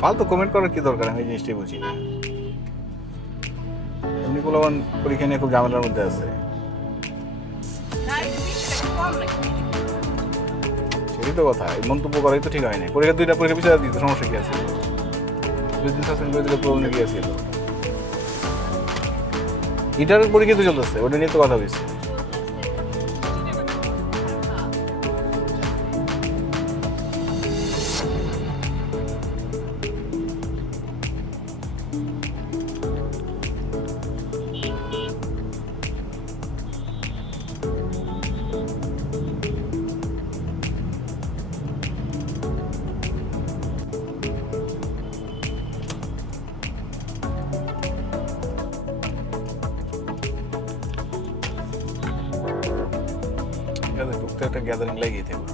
ফালতু কমেন্ট করার কি দরকার, আমি এই জিনিসটাই বুঝি না। এমনি পোলাপান পরীক্ষা নিয়ে খুব ঝামেলার মধ্যে আছে, সেটাই তো কথা। এই মন্তব্য করাই তো ঠিক হয় না। দুইটা পরীক্ষা পিছিয়ে দিতে সমস্যা কি আছে? বিজনেস সাসপেন্ড করে দিলে প্রবলেম কি আছে? ইন্টারের পরীক্ষা তো চলতেছে, ওটা নিয়ে তো কথা হয়েছে। ঢুকতে একটা গ্যাদারিং লেগেই থাকবে।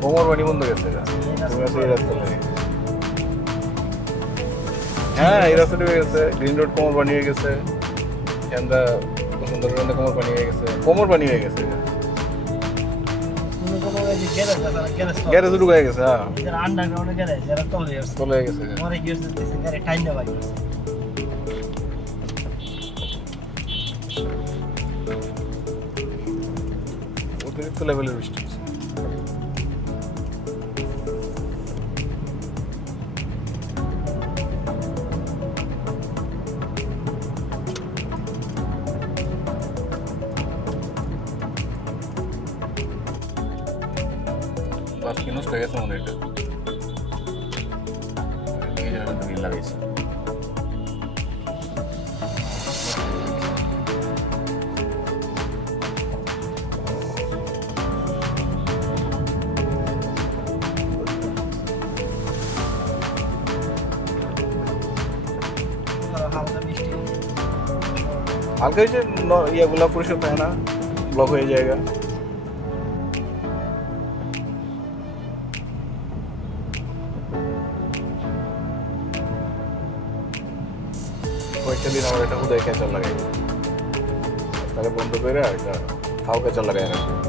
কোমর বাড়ি বন্ধ গেছে, তুমি আছো এই রাস্তা লাগে। হ্যাঁ, এই রাস্তাটা হয়ে গেছে, গ্রিন রোড কোমর পানি হয়ে গেছে, কেন্দা সুন্দরবনে কোমর পানি হয়ে গেছে, কোমর পানি হয়ে গেছে, গ্যারেজ ঢুকে গেছে। হ্যাঁ, আন্ডারগ্রাউন্ডে গেলে যারা তলে চলে গেছে। মরে গিয়েছে গাড়ি টাইম দেওয়া গেছে। অতিরিক্ত লেভেলের বৃষ্টি হচ্ছে। বাস কি নষ্ট হয়ে গেছে মনে হয়, এটা এই জায়গাটা তো লাগাইছে। হালকা বৃষ্টি হালকা হয়েছে, ইয়াগুলা পরিষ্কার পায় না, ব্লক হয়ে জায়গা। কয়েকটা দিন আমার একটা হুদায় ক্যাচার লাগাই, রাস্তাটা বন্ধ করে একটা ফাও ক্যাচার লাগাই রাখবো।